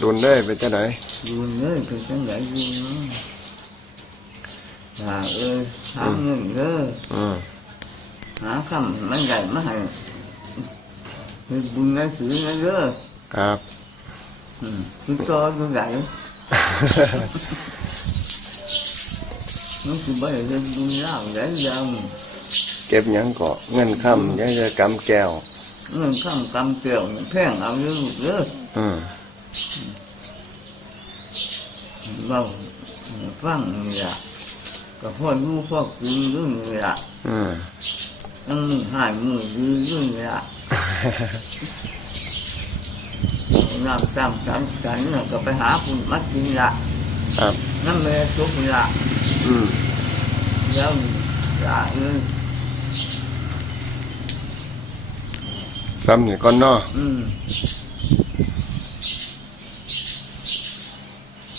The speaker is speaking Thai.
ดุนเด้ยไปจะไหนดูเนื้อคือจังไหนดูเนาะอย่าเอ้ยหาเงินเด้ออืมหาคำมันใหญ่มาให้เฮ็ดบุญในสือนะเด้อครับอืมคือจอคือไหนมันคือบ่ได้เฮ็ดบุญแล้วได้ยังเก็บหยังเกาะเงินค่ำยังจะกำแก้วเงินคำกำเกี่ยวนี่แพงเอาอยู่ลูกเด้ออืม เว้าฟังนี่ล่ะก็พ่อรู้พ่อกินอยู่นี่ล่ะอืมตั้งมือหายมือดีอยู่นี่ล่ะน้ำจำจำกันน่ะก็ไปหาคุณมากินละครับน้ำเมทุกละอืมแล้วละเออซ้ำนี่ก่อนเนาะอืม